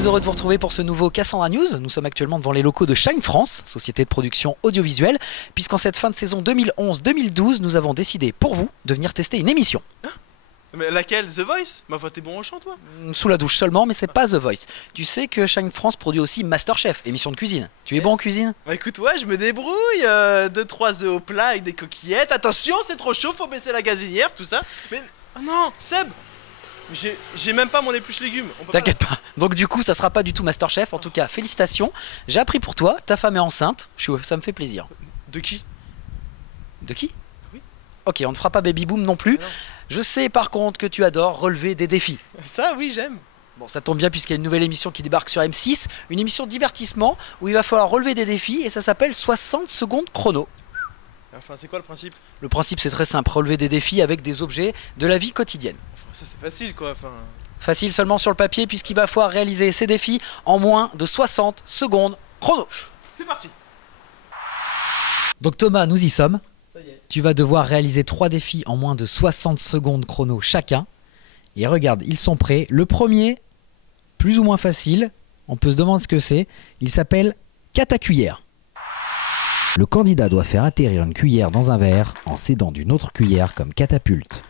très heureux de vous retrouver pour ce nouveau Cassandra News. Nous sommes actuellement devant les locaux de Shine France, société de production audiovisuelle, puisqu'en cette fin de saison 2011-2012, nous avons décidé pour vous de venir tester une émission. Mais laquelle? The Voice? Ma foi, t'es bon au chant, toi? Sous la douche seulement, mais c'est pas The Voice. Tu sais que Shine France produit aussi Masterchef, émission de cuisine. Tu es bon en cuisine? Bah écoute, ouais, je me débrouille. 2-3 œufs au plat avec des coquillettes. Attention, c'est trop chaud, faut baisser la gazinière, tout ça. Mais oh non, Seb, j'ai même pas mon épluche légumes. T'inquiète pas. Donc du coup, ça sera pas du tout Masterchef. En tout cas, félicitations. J'ai appris pour toi, ta femme est enceinte. Ça me fait plaisir. De qui? De qui? Oui. Ok, on ne fera pas Baby Boom non plus. Non. Je sais par contre que tu adores relever des défis. Ça, oui, j'aime. Bon, ça tombe bien puisqu'il y a une nouvelle émission qui débarque sur M6, une émission de divertissement où il va falloir relever des défis et ça s'appelle 60 secondes chrono. Enfin, c'est quoi le principe? Le principe c'est très simple, relever des défis avec des objets de la vie quotidienne. Enfin, ça c'est facile quoi, enfin... Facile seulement sur le papier puisqu'il va falloir réaliser ces défis en moins de 60 secondes chrono. C'est parti. Donc Thomas, nous y sommes. Ça y est. Tu vas devoir réaliser 3 défis en moins de 60 secondes chrono chacun. Et regarde, ils sont prêts. Le premier, plus ou moins facile, on peut se demander ce que c'est. Il s'appelle cata-cuillère. Le candidat doit faire atterrir une cuillère dans un verre en s'aidant d'une autre cuillère comme catapulte.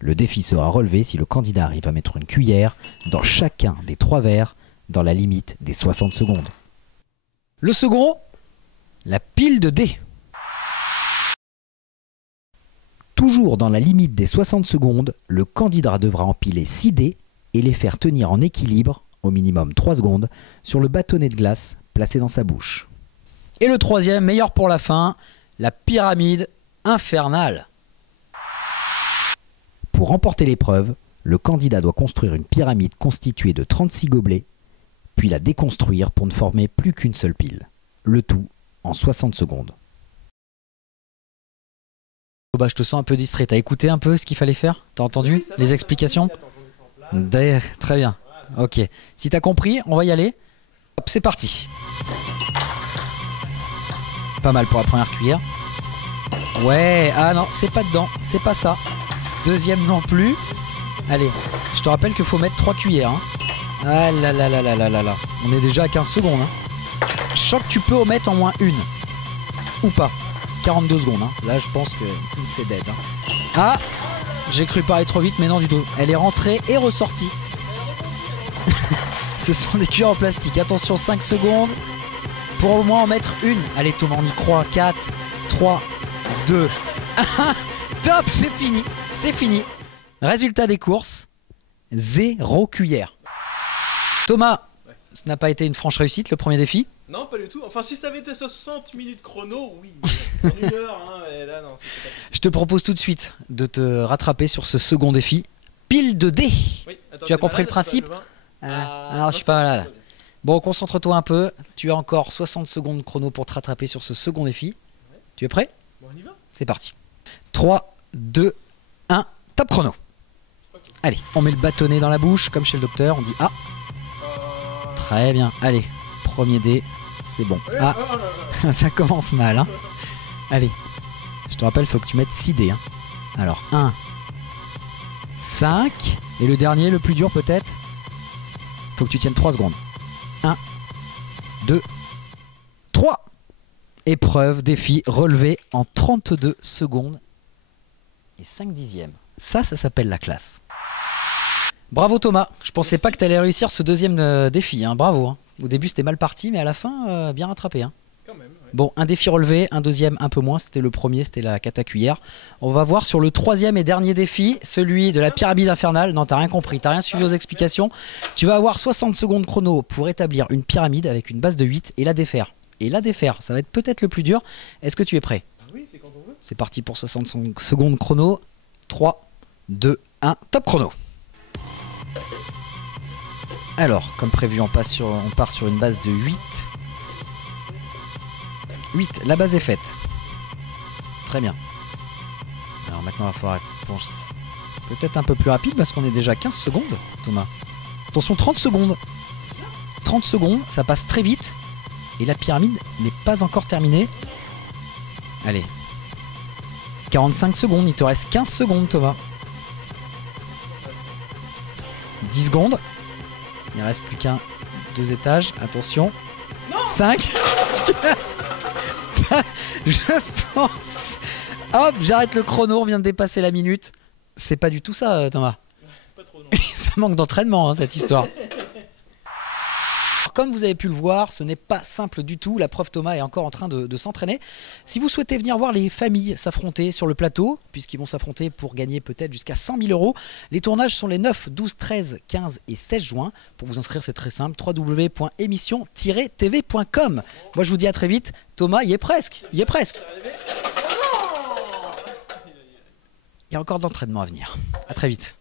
Le défi sera relevé si le candidat arrive à mettre une cuillère dans chacun des 3 verres dans la limite des 60 secondes. Le second, la pile de dés. Toujours dans la limite des 60 secondes, le candidat devra empiler 6 dés et les faire tenir en équilibre, au minimum 3 secondes, sur le bâtonnet de glace placé dans sa bouche. Et le troisième, meilleur pour la fin, la pyramide infernale. Pour remporter l'épreuve, le candidat doit construire une pyramide constituée de 36 gobelets, puis la déconstruire pour ne former plus qu'une seule pile. Le tout en 60 secondes. Bah, je te sens un peu distrait. T'as écouté un peu ce qu'il fallait faire? T'as entendu Oui, les explications? D'ailleurs, très bien. Ok. Si t'as compris, on va y aller. Hop, c'est parti. Pas mal pour la première cuillère. Ouais, ah non, c'est pas dedans, c'est pas ça. Deuxième non plus. Allez, je te rappelle qu'il faut mettre 3 cuillères. Hein. Ah là là là là là là là. On est déjà à 15 secondes. Hein. Je sens que tu peux omettre en moins une. Ou pas. 42 secondes. Hein. Là, je pense que c'est dead. Hein. Ah, j'ai cru parler trop vite, mais non du tout. Elle est rentrée et ressortie. Ce sont des cuillères en plastique. Attention, 5 secondes. Pour au moins en mettre une. Allez Thomas, on y croit. 4, 3, 2, 1. Top, c'est fini. C'est fini. Résultat des courses, 0 cuillère. Thomas, ouais. Ce n'a pas été une franche réussite le premier défi. Non, pas du tout. Enfin, si ça avait été 60 minutes chrono, oui. En une heure, hein, mais là, non, c'était pas possible. Je te propose tout de suite de te rattraper sur ce second défi. Pile de dés. Oui, attends, Tu as compris le principe? Alors, je suis pas malade. Bon, concentre-toi un peu. Tu as encore 60 secondes chrono pour te rattraper sur ce second défi. Ouais. Tu es prêt? Bon, on y va. C'est parti. 3, 2, 1, top chrono. Okay. Allez, on met le bâtonnet dans la bouche, comme chez le docteur. On dit ah. Très bien. Allez, premier dé. C'est bon. Ah, ça commence mal. Hein. Allez, je te rappelle, il faut que tu mettes 6 dés. Hein. Alors, 1, 5. Et le dernier, le plus dur peut-être. Faut que tu tiennes 3 secondes. 1, 2, 3. Épreuve, défi, relevé en 32 secondes et 5 dixièmes. Ça s'appelle la classe. Bravo Thomas. Je pensais pas que tu allais réussir ce deuxième défi. Hein. Bravo. Hein. Au début c'était mal parti, mais à la fin, bien rattrapé. Hein. Quand même, ouais. Bon, un défi relevé, un deuxième un peu moins. C'était le premier, c'était la cata-cuillère. On va voir sur le troisième et dernier défi, celui de la pyramide infernale. Non, t'as rien compris, t'as rien suivi aux explications. Tu vas avoir 60 secondes chrono pour établir une pyramide avec une base de 8 et la défaire. Et la défaire, ça va être peut-être le plus dur. Est-ce que tu es prêt? Oui, c'est quand on veut. C'est parti pour 65 secondes chrono. 3, 2, 1, top chrono. Alors, comme prévu, on part sur une base de 8. 8, la base est faite. Très bien. Alors maintenant, il va falloir être peut-être un peu plus rapide parce qu'on est déjà à 15 secondes, Thomas. Attention, 30 secondes. 30 secondes, ça passe très vite. Et la pyramide n'est pas encore terminée. Allez. 45 secondes, il te reste 15 secondes, Thomas. 10 secondes. Il ne reste plus qu'un 2 étages. Attention. 5. Je pense. Hop, j'arrête le chrono. On vient de dépasser la minute. C'est pas du tout ça, Thomas. Pas trop, non. Ça manque d'entraînement, hein, cette histoire. Comme vous avez pu le voir, ce n'est pas simple du tout. La prof Thomas est encore en train de s'entraîner. Si vous souhaitez venir voir les familles s'affronter sur le plateau, puisqu'ils vont s'affronter pour gagner peut-être jusqu'à 100 000 €, les tournages sont les 9, 12, 13, 15 et 16 juin. Pour vous inscrire, c'est très simple, www.émission-tv.com. Moi, je vous dis à très vite. Thomas, il est presque. Il est presque. Il y a encore de l'entraînement à venir. À très vite.